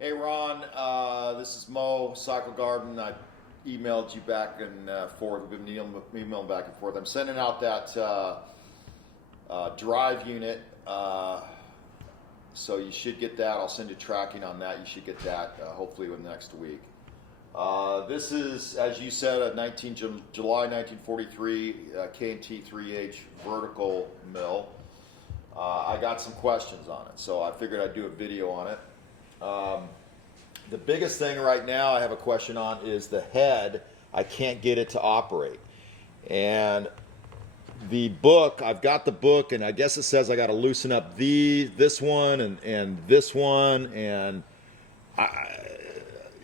Hey Ron, this is Mo, Cycle Garden. I emailed you back and forth. We've been emailing back and forth. I'm sending out that drive unit, so you should get that. I'll send you tracking on that. You should get that hopefully within next week. This is, as you said, a July 1943 K&T 3H vertical mill. I got some questions on it, so I figured I'd do a video on it. The biggest thing right now I have a question on is the head. I can't get it to operate. And the book, I've got the book, and I guess it says I got to loosen up this one and this one. And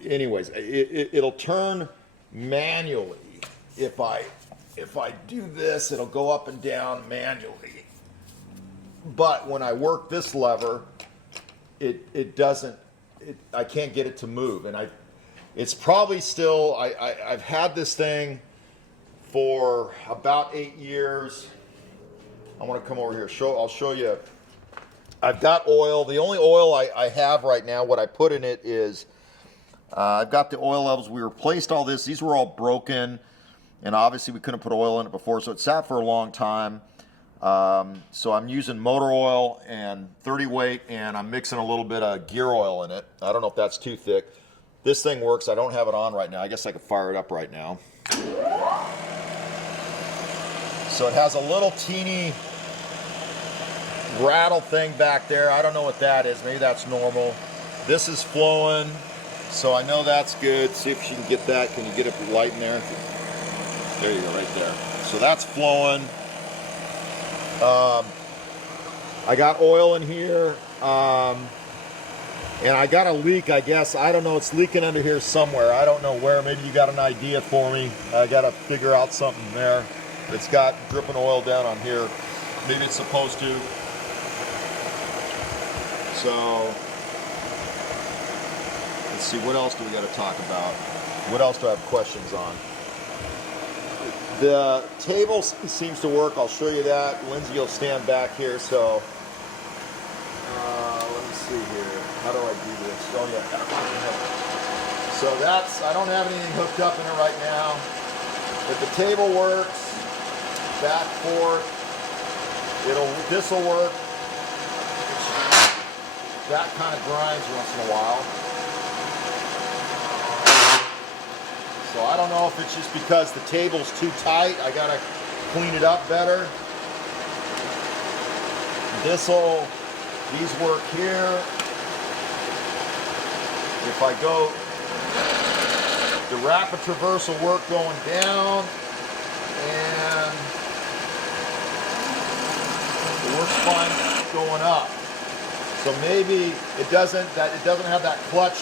anyways, it'll turn manually. If I do this, it'll go up and down manually. But when I work this lever, it doesn't. I can't get it to move, and it's probably still. I've had this thing for about 8 years. I want to come over here. I'll show you. I've got oil. The only oil I have right now, what I put in it is, I've got the oil levels. We replaced all this. These were all broken, and obviously we couldn't put oil in it before, so it sat for a long time. So I'm using motor oil and 30 weight, and I'm mixing a little bit of gear oil in it. I don't know if that's too thick. This thing works. I don't have it on right now. I guess I could fire it up right now. So it has a little teeny rattle thing back there. I don't know what that is. Maybe that's normal. This is flowing, so I know that's good. See if you can get that. Can you get it light in there? There you go, right there. So that's flowing. I got oil in here, and I got a leak, I guess. I don't know, it's leaking under here somewhere. I don't know where. Maybe you got an idea for me. I got to figure out something there. It's got dripping oil down on here. Maybe it's supposed to. So, let's see, what else do we got to talk about? What else do I have questions on? The table seems to work. I'll show you that. Lindsay will stand back here. So let me see here. How do I do this? Oh yeah. So that's. I don't have anything hooked up in it right now. But the table works. Back, forth. This will work. That kind of grinds once in a while. So I don't know if it's just because the table's too tight. I gotta clean it up better. These work here. If I go, the rapid traverse will work going down, and it works fine going up. So maybe it doesn't have that clutch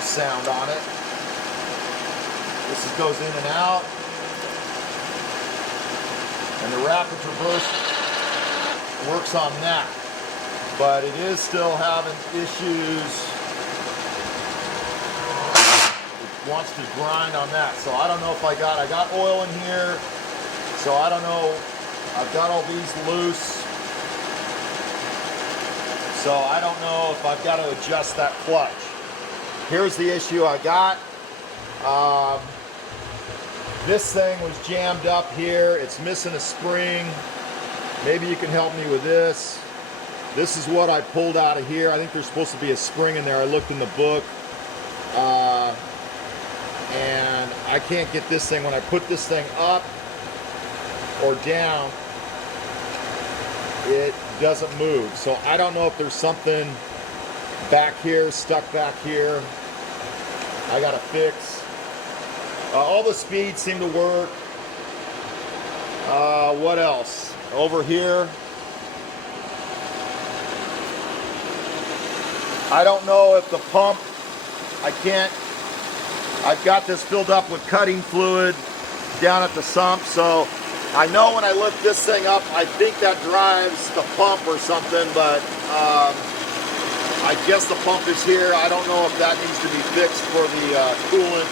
sound on it. This goes in and out, and the rapid traverse works on that, but it is still having issues. It wants to grind on that, so I don't know if I got oil in here, so I don't know. I've got all these loose, so I don't know if I've got to adjust that clutch. Here's the issue I got. This thing was jammed up here. It's missing a spring. Maybe you can help me with this. This is what I pulled out of here. I think there's supposed to be a spring in there. I looked in the book. And I can't get this thing. When I put this thing up or down, it doesn't move. So I don't know if there's something back here, stuck back here, I gotta fix. All the speeds seem to work. What else? Over here, I don't know if the pump, I've got this filled up with cutting fluid down at the sump, so I know when I lift this thing up, I think that drives the pump or something, but I guess the pump is here. I don't know if that needs to be fixed for the coolant.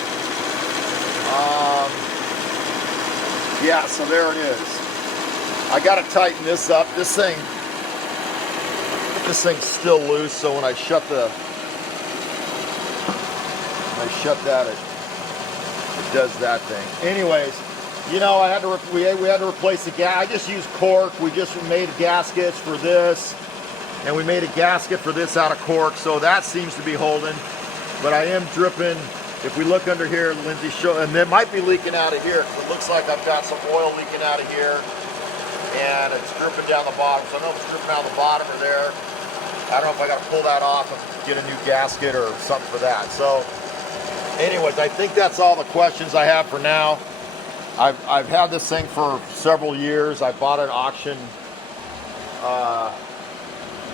Yeah, so there it is. I gotta tighten this up. This thing's still loose, so when I shut the I shut that, it does that thing. Anyways, you know, we had to replace the gas. I just used cork. We just made gaskets for this, and we made a gasket for this out of cork, so that seems to be holding. But I am dripping. If we look under here, Lindsay, and it might be leaking out of here, because it looks like I've got some oil leaking out of here, and it's dripping down the bottom. So I don't know if it's dripping out the bottom or there. I don't know if I got to pull that off and get a new gasket or something for that. So anyways, I think that's all the questions I have for now. I've had this thing for several years. I bought it at auction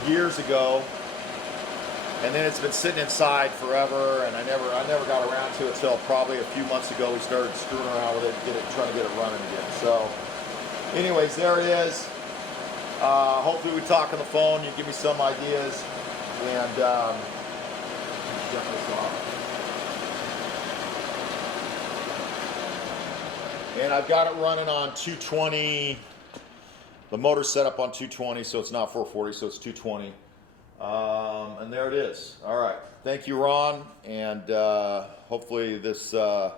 years ago, and then it's been sitting inside forever, and I never got around to it until probably a few months ago. We started screwing around with it, trying to get it running again. So anyways, there it is. Hopefully we talk on the phone, you give me some ideas, and shut this off. And I've got it running on 220. The motor's set up on 220, so it's not 440, so it's 220. And there it is. All right. Thank you, Ron, and hopefully this, well,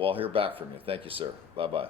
I'll hear back from you. Thank you, sir. Bye-bye.